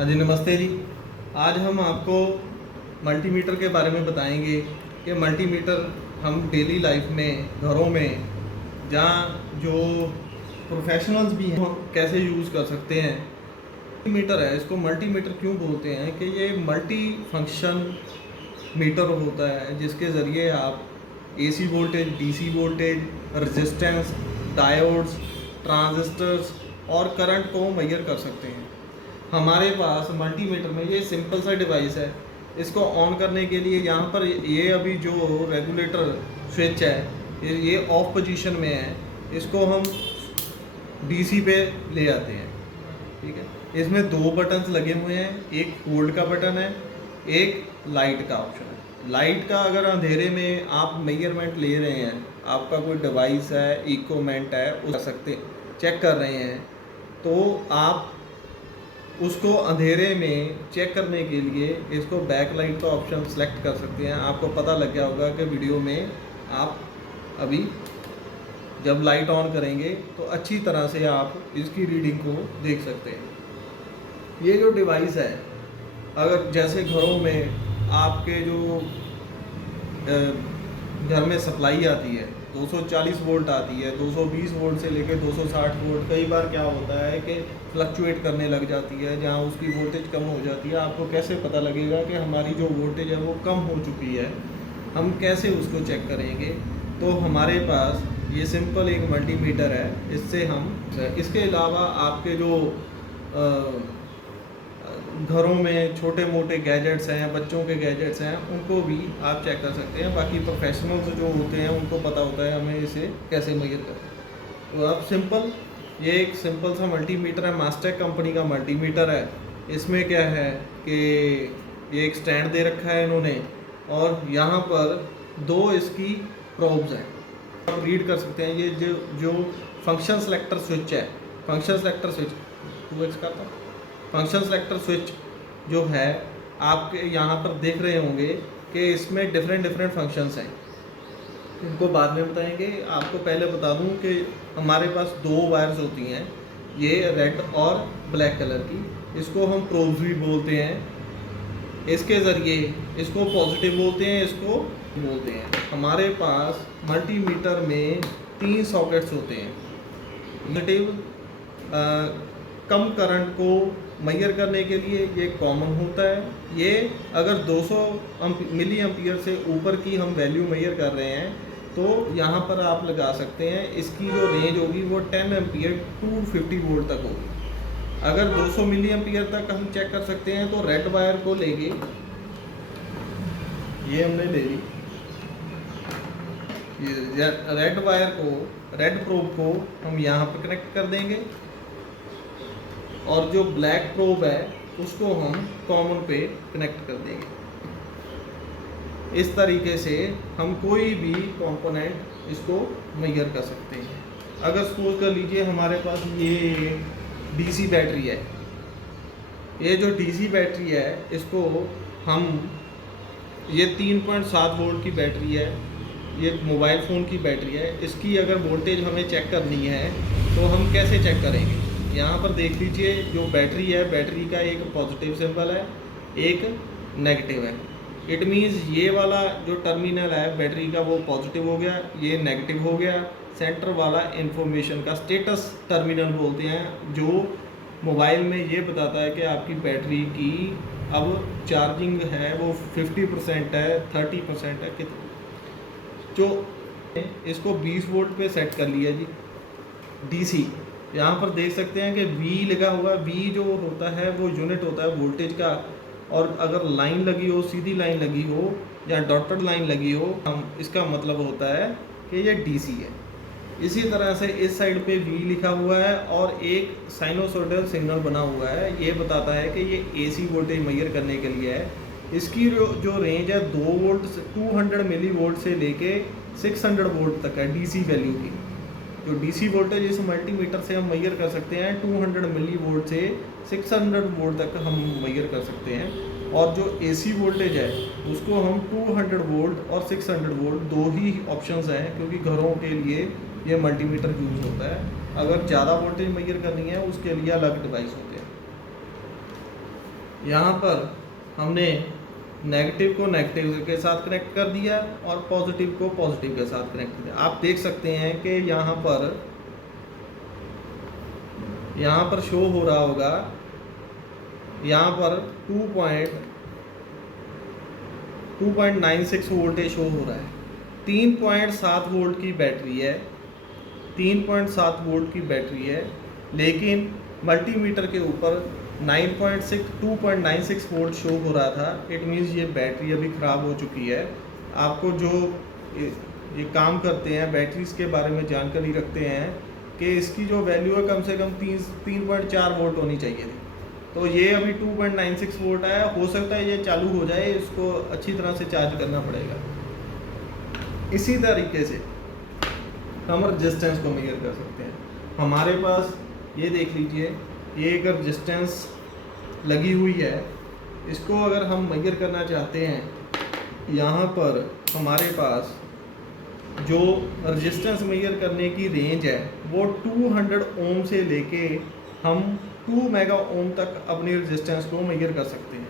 हाँ जी, नमस्ते जी। आज हम आपको मल्टीमीटर के बारे में बताएंगे कि मल्टीमीटर हम डेली लाइफ में, घरों में, जहाँ जो प्रोफेशनल्स भी हैं, कैसे यूज़ कर सकते हैं। मल्टीमीटर है, इसको मल्टीमीटर क्यों बोलते हैं कि ये मल्टी फंक्शन मीटर होता है जिसके ज़रिए आप AC voltage, DC voltage, resistance, diodes, transistors और करंट को मेजर कर सकते हैं। हमारे पास मल्टीमीटर में ये सिंपल सा डिवाइस है। इसको ऑन करने के लिए यहाँ पर ये अभी जो रेगुलेटर स्विच है ये ऑफ पोजीशन में है। इसको हम डीसी पे ले आते हैं। ठीक है, इसमें दो बटन्स लगे हुए हैं, एक होल्ड का बटन है, एक लाइट का ऑप्शन है। लाइट का अगर अंधेरे में आप मेजरमेंट ले रहे हैं, आपका कोई डिवाइस है, इक्विपमेंट है, उस कर सकते चेक कर रहे हैं, तो आप उसको अंधेरे में चेक करने के लिए इसको बैक लाइट का ऑप्शन सेलेक्ट कर सकते हैं। आपको पता लग गया होगा कि वीडियो में आप अभी जब लाइट ऑन करेंगे तो अच्छी तरह से आप इसकी रीडिंग को देख सकते हैं। ये जो डिवाइस है, अगर जैसे घरों में आपके जो घर में सप्लाई आती है 240 वोल्ट आती है, 220 वोल्ट से लेकर 260 वोल्ट, कई बार क्या होता है कि फ्लक्चुएट करने लग जाती है, जहाँ उसकी वोल्टेज कम हो जाती है। आपको कैसे पता लगेगा कि हमारी जो वोल्टेज है वो कम हो चुकी है? हम कैसे उसको चेक करेंगे? तो हमारे पास ये सिंपल एक मल्टीमीटर है, इससे हम इसके अलावा आपके जो घरों में छोटे मोटे गैजेट्स हैं, बच्चों के गैजेट्स हैं, उनको भी आप चेक कर सकते हैं। बाकी प्रोफेशनल्स जो होते हैं उनको पता होता है हमें इसे कैसे मेजर करें। तो अब सिंपल, ये एक सिंपल सा मल्टीमीटर है, मास्टेक कंपनी का मल्टीमीटर है। इसमें क्या है कि ये एक स्टैंड दे रखा है इन्होंने, और यहाँ पर दो इसकी प्रोब्स हैं। आप रीड कर सकते हैं। ये जो फंक्शन सेलेक्टर स्विच है, फंक्शन सेलेक्टर स्विच 2x का था, फंक्शन सेलेक्टर स्विच जो है आपके यहाँ पर देख रहे होंगे कि इसमें डिफरेंट फंक्शंस हैं। इनको बाद में बताएंगे। आपको पहले बता दूं कि हमारे पास दो वायर्स होती हैं, ये रेड और ब्लैक कलर की। इसको हम प्रोब्स भी बोलते हैं। इसके ज़रिए इसको पॉजिटिव बोलते हैं, इसको बोलते हैं। हमारे पास मल्टीमीटर में 3 सॉकेट्स होते हैं। नेगेटिव कम करंट को मेजर करने के लिए ये कॉमन होता है। ये अगर 200 मिली एम्पियर से ऊपर की हम वैल्यू मेजर कर रहे हैं तो यहाँ पर आप लगा सकते हैं। इसकी जो रेंज होगी वो 10 एम्पियर टू 50 वोल्ट तक होगी। अगर 200 मिली एम्पियर तक हम चेक कर सकते हैं तो रेड वायर को लेंगे, ये हमने ले ली, ये रेड वायर को, रेड प्रोब को हम यहाँ पर कनेक्ट कर देंगे, और जो ब्लैक प्रोब है उसको हम कॉमन पे कनेक्ट कर देंगे। इस तरीके से हम कोई भी कंपोनेंट इसको मेजर कर सकते हैं। अगर सपोज कर लीजिए हमारे पास ये डीसी बैटरी है, ये जो डीसी बैटरी है इसको हम, ये 3.7 वोल्ट की बैटरी है, ये मोबाइल फ़ोन की बैटरी है। इसकी अगर वोल्टेज हमें चेक करनी है तो हम कैसे चेक करेंगे? यहाँ पर देख लीजिए, जो बैटरी है, बैटरी का एक पॉजिटिव सिंबल है, एक नेगेटिव है। इट मीन्स ये वाला जो टर्मिनल है बैटरी का वो पॉजिटिव हो गया, ये नेगेटिव हो गया। सेंटर वाला इंफॉर्मेशन का स्टेटस टर्मिनल बोलते हैं, जो मोबाइल में ये बताता है कि आपकी बैटरी की अब चार्जिंग है वो 50% है, 30% है, कितनी। जो इसको 20 वोल्ट पे सेट कर लिया जी, डीसी। यहाँ पर देख सकते हैं कि V लगा हुआ है। V जो होता है वो यूनिट होता है वोल्टेज का, और अगर लाइन लगी हो, सीधी लाइन लगी हो या डॉटेड लाइन लगी हो, हम इसका मतलब होता है कि ये डीसी है। इसी तरह से इस साइड पे V लिखा हुआ है और एक साइनोसॉइडल सिग्नल बना हुआ है, ये बताता है कि ये AC वोल्टेज मेजर करने के लिए है। इसकी जो रेंज है 2 वोल्ट से 200 मिली वोल्ट से लेके 600 वोल्ट तक है डीसी वैल्यू की। जो डीसी वोल्टेज इस मल्टीमीटर से हम मेजर कर सकते हैं 200 मिली वोल्ट से 600 वोल्ट तक हम मेजर कर सकते हैं। और जो एसी वोल्टेज है उसको हम 200 वोल्ट और 600 वोल्ट, दो ही ऑप्शंस हैं, क्योंकि घरों के लिए ये मल्टीमीटर यूज होता है। अगर ज़्यादा वोल्टेज मेजर करनी है उसके लिए अलग डिवाइस होते हैं। यहाँ पर हमने नेगेटिव को नेगेटिव के साथ कनेक्ट कर दिया और पॉजिटिव को पॉजिटिव के साथ कनेक्ट कर दिया। आप देख सकते हैं कि यहाँ पर शो हो रहा होगा, यहाँ पर 2.96 वोल्टेज शो हो रहा है। 3.7 वोल्ट की बैटरी है, 3.7 वोल्ट की बैटरी है, लेकिन मल्टीमीटर के ऊपर 2.96 वोल्ट शो हो रहा था। इट मीन्स ये बैटरी अभी ख़राब हो चुकी है। आपको जो ये काम करते हैं बैटरीज के बारे में जानकारी रखते हैं कि इसकी जो वैल्यू है कम से कम 3.4 वोल्ट होनी चाहिए थी, तो ये अभी 2.96 वोल्ट आया। हो सकता है ये चालू हो जाए, इसको अच्छी तरह से चार्ज करना पड़ेगा। इसी तरीके से हम रजिस्टेंस को मेजर कर सकते हैं। हमारे पास ये देख लीजिए, ये एक रजिस्टेंस लगी हुई है। इसको अगर हम मेजर करना चाहते हैं, यहाँ पर हमारे पास जो रजिस्टेंस मेजर करने की रेंज है वो 200 ओम से लेके हम 2 मेगा ओम तक अपनी रजिस्टेंस को मेजर कर सकते हैं।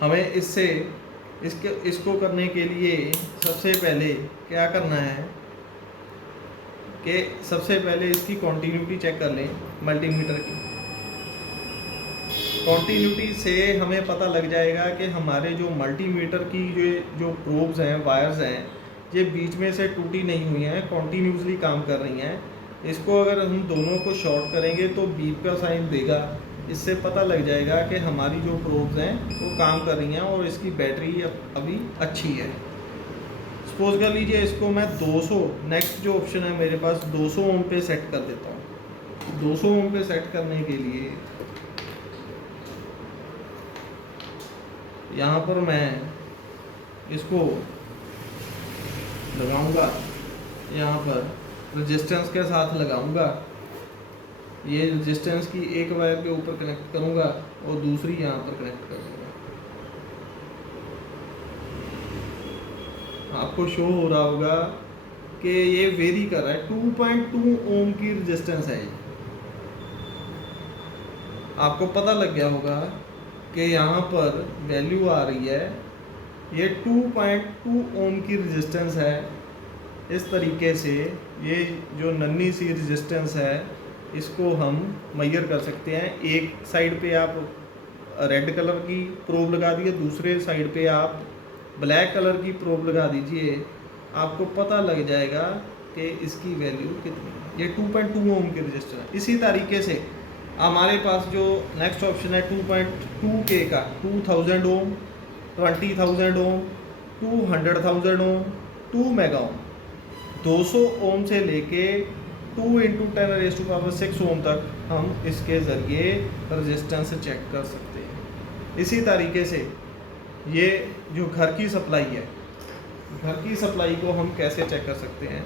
हमें इसको करने के लिए सबसे पहले क्या करना है कि सबसे पहले इसकी कॉन्टीन्यूटी चेक कर लें। मल्टीमीटर की कॉन्टीन्यूटी से हमें पता लग जाएगा कि हमारे जो मल्टीमीटर की जो प्रोब्स हैं, वायर्स हैं, ये बीच में से टूटी नहीं हुई हैं, कॉन्टीन्यूसली काम कर रही हैं। इसको अगर हम दोनों को शॉर्ट करेंगे तो बीप का साइन देगा। इससे पता लग जाएगा कि हमारी जो प्रोब्स हैं वो काम कर रही हैं और इसकी बैटरी अभी अच्छी है। सपोज कर लीजिए इसको मैं 200, नेक्स्ट जो ऑप्शन है मेरे पास 200 ओम पे सेट कर देता हूँ। 200 ओम पे सेट करने के लिए यहाँ पर मैं इसको लगाऊंगा, यहाँ पर रेजिस्टेंस के साथ लगाऊंगा। ये रेजिस्टेंस की एक वायर के ऊपर कनेक्ट करूंगा और दूसरी यहाँ पर कनेक्ट करूंगा। आपको शो हो रहा होगा कि ये वेरी कर रहा है, 2.2 ओम की रेजिस्टेंस है। आपको पता लग गया होगा कि यहाँ पर वैल्यू आ रही है, ये 2.2 ओम की रेजिस्टेंस है। इस तरीके से ये जो नन्ही सी रेजिस्टेंस है इसको हम मेजर कर सकते हैं। एक साइड पे आप रेड कलर की प्रोब लगा दिए, दूसरे साइड पे आप ब्लैक कलर की प्रोब लगा दीजिए, आपको पता लग जाएगा कि इसकी वैल्यू कितनी है। ये 2.2 ओम की रेजिस्टर है। इसी तरीके से हमारे पास जो नेक्स्ट ऑप्शन है 2.2K का, 2000 ओम, 20,000 ओम, 200,000 ओम, 2 मेगा ओम, 200 ओम से लेके 2 × 10⁻⁶ ओम तक हम इसके ज़रिए रेजिस्टेंस चेक कर सकते हैं। इसी तरीके से ये जो घर की सप्लाई है, घर की सप्लाई को हम कैसे चेक कर सकते हैं।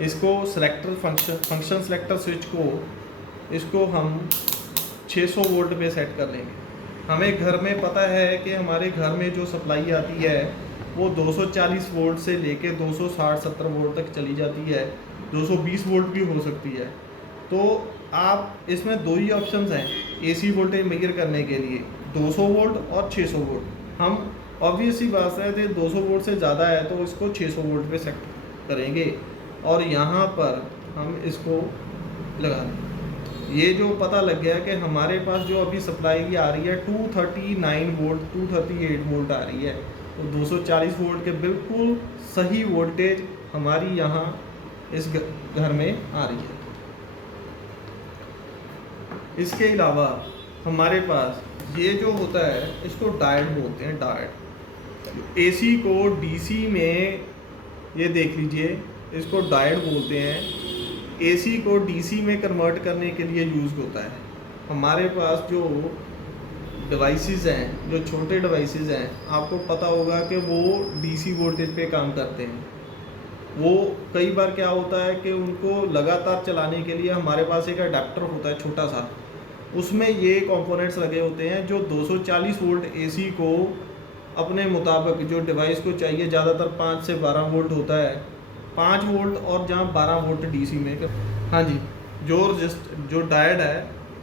इसको सिलेक्टर फंक्शन सिलेक्टर स्विच को इसको हम 600 वोल्ट पे सेट कर लेंगे। हमें घर में पता है कि हमारे घर में जो सप्लाई आती है वो 240 वोल्ट से लेके 260-70 वोल्ट तक चली जाती है, 220 वोल्ट भी हो सकती है। तो आप इसमें दो ही ऑप्शंस हैं एसी वोल्टेज मेजर करने के लिए, 200 वोल्ट और 600 वोल्ट। हम ऑब्वियस सी बात है कि 200 वोल्ट से ज़्यादा है तो इसको 600 वोल्ट पे सेट करेंगे और यहाँ पर हम इसको लगा देंगे। ये जो पता लग गया कि हमारे पास जो अभी सप्लाई आ रही है 239 वोल्ट, 238 वोल्ट आ रही है, तो 240 वोल्ट के बिल्कुल सही वोल्टेज हमारी यहाँ इस घर में आ रही है। इसके अलावा हमारे पास ये जो होता है इसको डायोड बोलते हैं। डायोड एसी को डीसी में, ये देख लीजिए, इसको डायोड बोलते हैं। एसी को डीसी में कन्वर्ट करने के लिए यूज़ होता है। हमारे पास जो डिवाइसेस हैं, जो छोटे डिवाइसेस हैं, आपको पता होगा कि वो डीसी वोल्टेज पे काम करते हैं। वो कई बार क्या होता है कि उनको लगातार चलाने के लिए हमारे पास एक अडेप्टर होता है छोटा सा, उसमें ये कंपोनेंट्स लगे होते हैं जो 240 वोल्ट एसी को अपने मुताबिक जो डिवाइस को चाहिए, ज़्यादातर 5 से 12 वोल्ट होता है, 5 वोल्ट और जहाँ 12 वोल्ट डीसी में। हाँ जी, जो डायोड है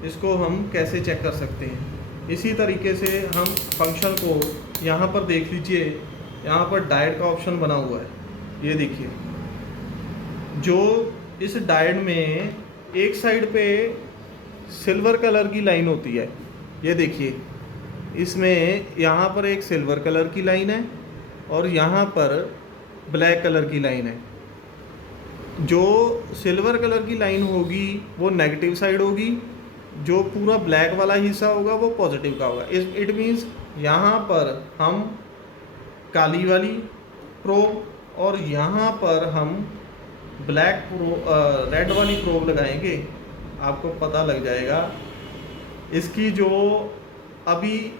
इसको हम कैसे चेक कर सकते हैं। इसी तरीके से हम फंक्शन को यहाँ पर देख लीजिए, यहाँ पर डायोड का ऑप्शन बना हुआ है, ये देखिए। जो इस डायोड में एक साइड पे सिल्वर कलर की लाइन होती है, ये देखिए, इसमें यहाँ पर एक सिल्वर कलर की लाइन है और यहाँ पर ब्लैक कलर की लाइन है। जो सिल्वर कलर की लाइन होगी वो नेगेटिव साइड होगी, जो पूरा ब्लैक वाला हिस्सा होगा वो पॉजिटिव का होगा। इट मीन्स यहाँ पर हम काली वाली प्रोब और यहाँ पर हम ब्लैक रेड वाली प्रोब लगाएंगे, आपको पता लग जाएगा। इसकी जो अभी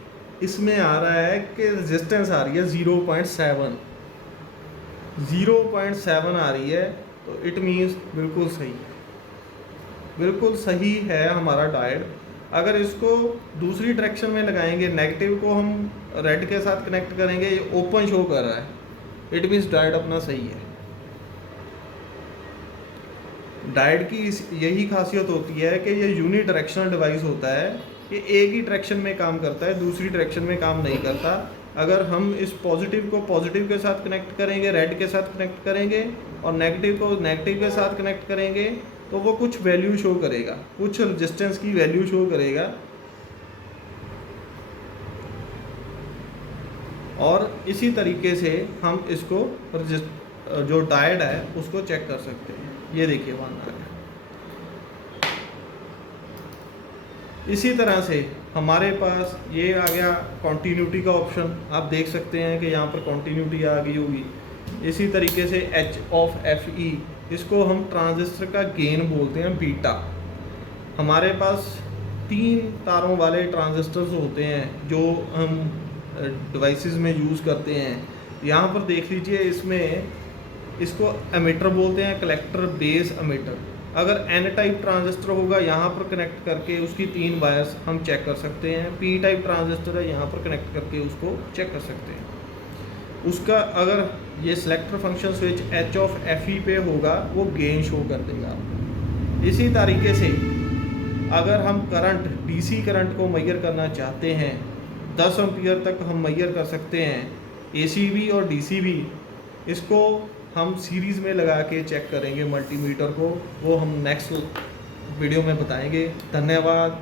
इसमें आ रहा है कि रेजिस्टेंस आ रही है 0.7 आ रही है, तो इट मीन्स बिल्कुल सही है, बिल्कुल सही है हमारा डायोड। अगर इसको दूसरी डायरेक्शन में लगाएंगे, नेगेटिव को हम रेड के साथ कनेक्ट करेंगे, ये ओपन शो कर रहा है, इट मीन्स डायोड अपना सही है। डायोड की यही खासियत होती है कि ये यूनि डायरेक्शनल डिवाइस होता है, ये एक ही डायरेक्शन में काम करता है, दूसरी डायरेक्शन में काम नहीं करता। अगर हम इस पॉजिटिव को पॉजिटिव के साथ कनेक्ट करेंगे, रेड के साथ कनेक्ट करेंगे, और नेगेटिव को नेगेटिव के साथ कनेक्ट करेंगे, तो वो कुछ वैल्यू शो करेगा, कुछ रेजिस्टेंस की वैल्यू शो करेगा। और इसी तरीके से हम इसको जो डायोड है उसको चेक कर सकते हैं। ये देखिए 1 आ गया। इसी तरह से हमारे पास ये आ गया कॉन्टीन्यूटी का ऑप्शन, आप देख सकते हैं कि यहाँ पर कॉन्टीन्यूटी आ गई होगी। इसी तरीके से HFE, इसको हम ट्रांजिस्टर का गेन बोलते हैं, बीटा। हमारे पास 3 तारों वाले ट्रांजिस्टर्स होते हैं जो हम डिवाइसेस में यूज़ करते हैं। यहाँ पर देख लीजिए, इसमें इसको एमिटर बोलते हैं, कलेक्टर बेस एमिटर। अगर N टाइप ट्रांजिस्टर होगा, यहाँ पर कनेक्ट करके उसकी 3 वायर्स हम चेक कर सकते हैं। P टाइप ट्रांजिस्टर है, यहाँ पर कनेक्ट करके उसको चेक कर सकते हैं। उसका अगर ये सिलेक्टर फंक्शन स्विच HFE पे होगा, वो गेन शो कर देगा। इसी तरीके से अगर हम करंट, DC करंट को मेजर करना चाहते हैं, 10 एम्पियर तक हम मेजर कर सकते हैं, AC भी और DC भी। इसको हम सीरीज़ में लगा के चेक करेंगे मल्टीमीटर को, वो हम नेक्स्ट वीडियो में बताएंगे। धन्यवाद।